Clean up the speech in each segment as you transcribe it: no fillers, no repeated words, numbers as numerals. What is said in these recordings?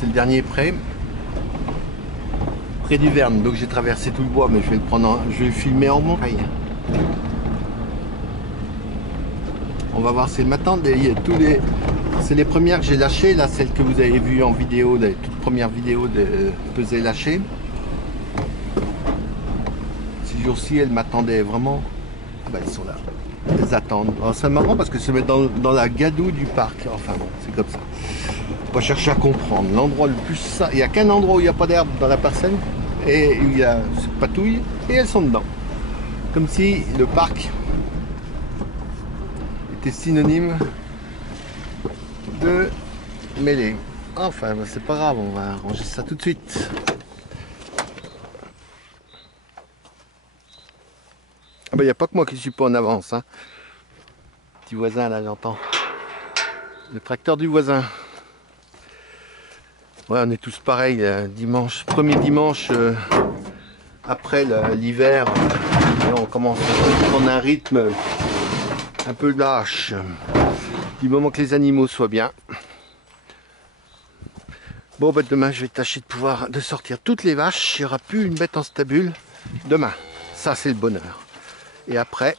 c'est le dernier pré du Verne. Donc j'ai traversé tout le bois, mais je vais le prendre, je vais le filmer en montagne. On va voir, c'est le matin. C'est les premières que j'ai lâchées, là, celles que vous avez vues en vidéo, les toutes premières vidéos de peser lâcher. Ces jours-ci, elles m'attendaient vraiment. Ah bah, elles sont là. Elles attendent. C'est marrant parce que se mettre dans la gadoue du parc. Enfin bon, c'est comme ça. On va chercher à comprendre. L'endroit le plus ça. Il n'y a qu'un endroit où il n'y a pas d'herbe dans la parcelle. Et il y a cette patouille. Et elles sont dedans. Comme si le parc était synonyme de mêlée. Enfin, c'est pas grave, on va ranger ça tout de suite. Ah bah, il n'y a pas que moi qui suis pas en avance. Hein. Petit voisin, là, j'entends. Le tracteur du voisin. Ouais, on est tous pareils. Dimanche, premier dimanche après l'hiver, on commence à prendre un rythme un peu lâche. Du moment que les animaux soient bien. Bon, bah, demain, je vais tâcher de sortir toutes les vaches. Il n'y aura plus une bête en stabule demain. Ça, c'est le bonheur. Et après,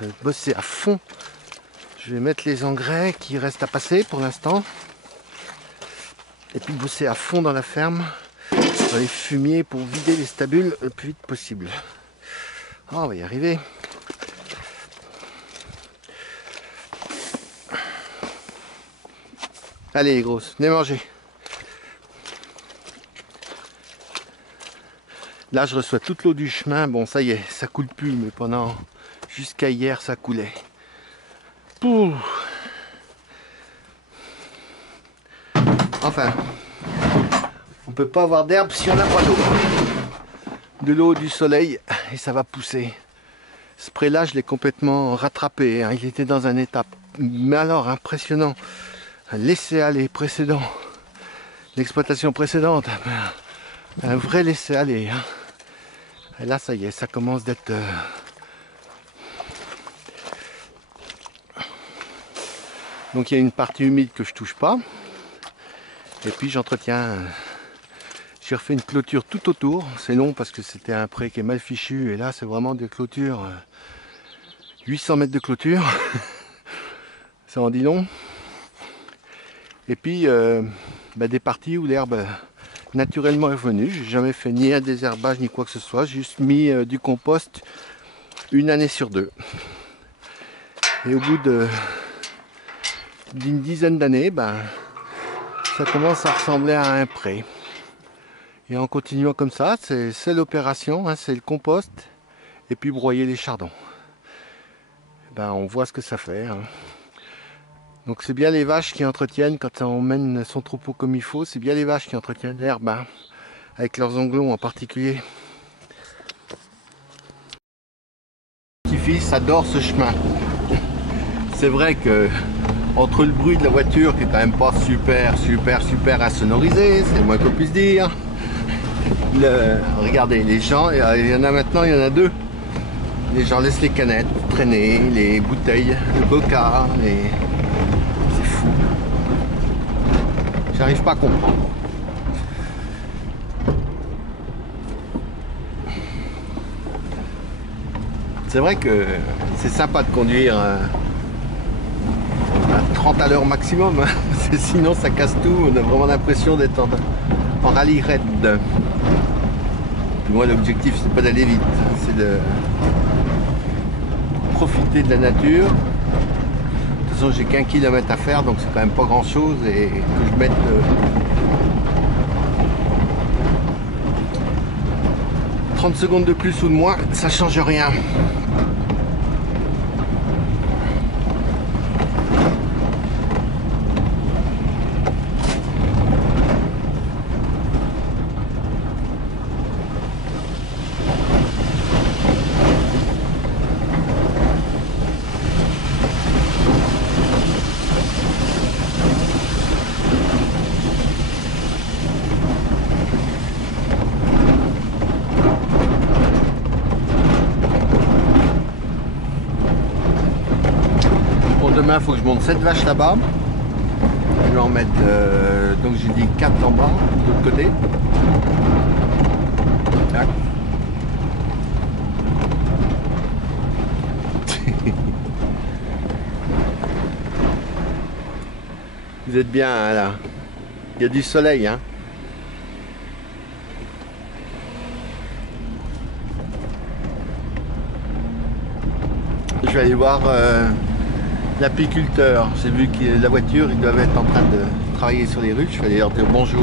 je vais bosser à fond. Je vais mettre les engrais qui restent à passer pour l'instant. Et puis bosser à fond dans la ferme. Dans les fumiers pour vider les stabules le plus vite possible. Oh, on va y arriver. Allez, les grosses, venez manger. Là, je reçois toute l'eau du chemin. Bon, ça y est, ça coule plus, mais pendant jusqu'à hier, ça coulait. Pouh. Enfin, on peut pas avoir d'herbe si on n'a pas d'eau. De l'eau, du soleil, et ça va pousser. Ce pré-là, je l'ai complètement rattrapé. Hein. Il était dans un état, mais alors impressionnant. Un laisser-aller précédent. L'exploitation précédente, un vrai laisser-aller. Hein. Et là, ça y est, ça commence d'être... Donc il y a une partie humide que je touche pas. Et puis j'entretiens... J'ai refait une clôture tout autour. C'est long parce que c'était un pré qui est mal fichu. Et là, c'est vraiment des clôtures... 800 mètres de clôture. Ça en dit long. Et puis des parties où l'herbe naturellement est venue. J'ai jamais fait ni un désherbage ni quoi que ce soit. J'ai juste mis du compost une année sur deux. Et au bout d'une dizaine d'années, ça commence à ressembler à un pré. Et en continuant comme ça, c'est l'opération, hein, c'est le compost et puis broyer les chardons. On voit ce que ça fait. Hein. Donc c'est bien les vaches qui entretiennent, quand on mène son troupeau comme il faut, c'est bien les vaches qui entretiennent l'herbe, hein, avec leurs onglons en particulier. Mon petit-fils adore ce chemin. C'est vrai que entre le bruit de la voiture qui est quand même pas super insonorisé, c'est le moins qu'on puisse dire. Regardez, les gens, il y en a maintenant, il y en a deux. Les gens laissent les canettes traîner, les bouteilles, le boca, c'est fou. J'arrive pas à comprendre. C'est vrai que c'est sympa de conduire à 30 à l'heure maximum, hein. Sinon ça casse tout, on a vraiment l'impression d'être en rallye raid. Puis moi l'objectif c'est pas d'aller vite, c'est de profiter de la nature. De toute façon j'ai qu'1 kilomètre à faire, donc c'est quand même pas grand chose, et que je mette 30 secondes de plus ou de moins, ça change rien. Demain, il faut que je monte cette vache là-bas. vais en mettre, donc j'ai dit 4 en bas, de l'autre côté. Tac. Vous êtes bien hein, là. Il y a du soleil hein. Je vais aller voir l'apiculteur. J'ai vu que la voiture, ils doivent être en train de travailler sur les rues. Je vais aller leur dire bonjour.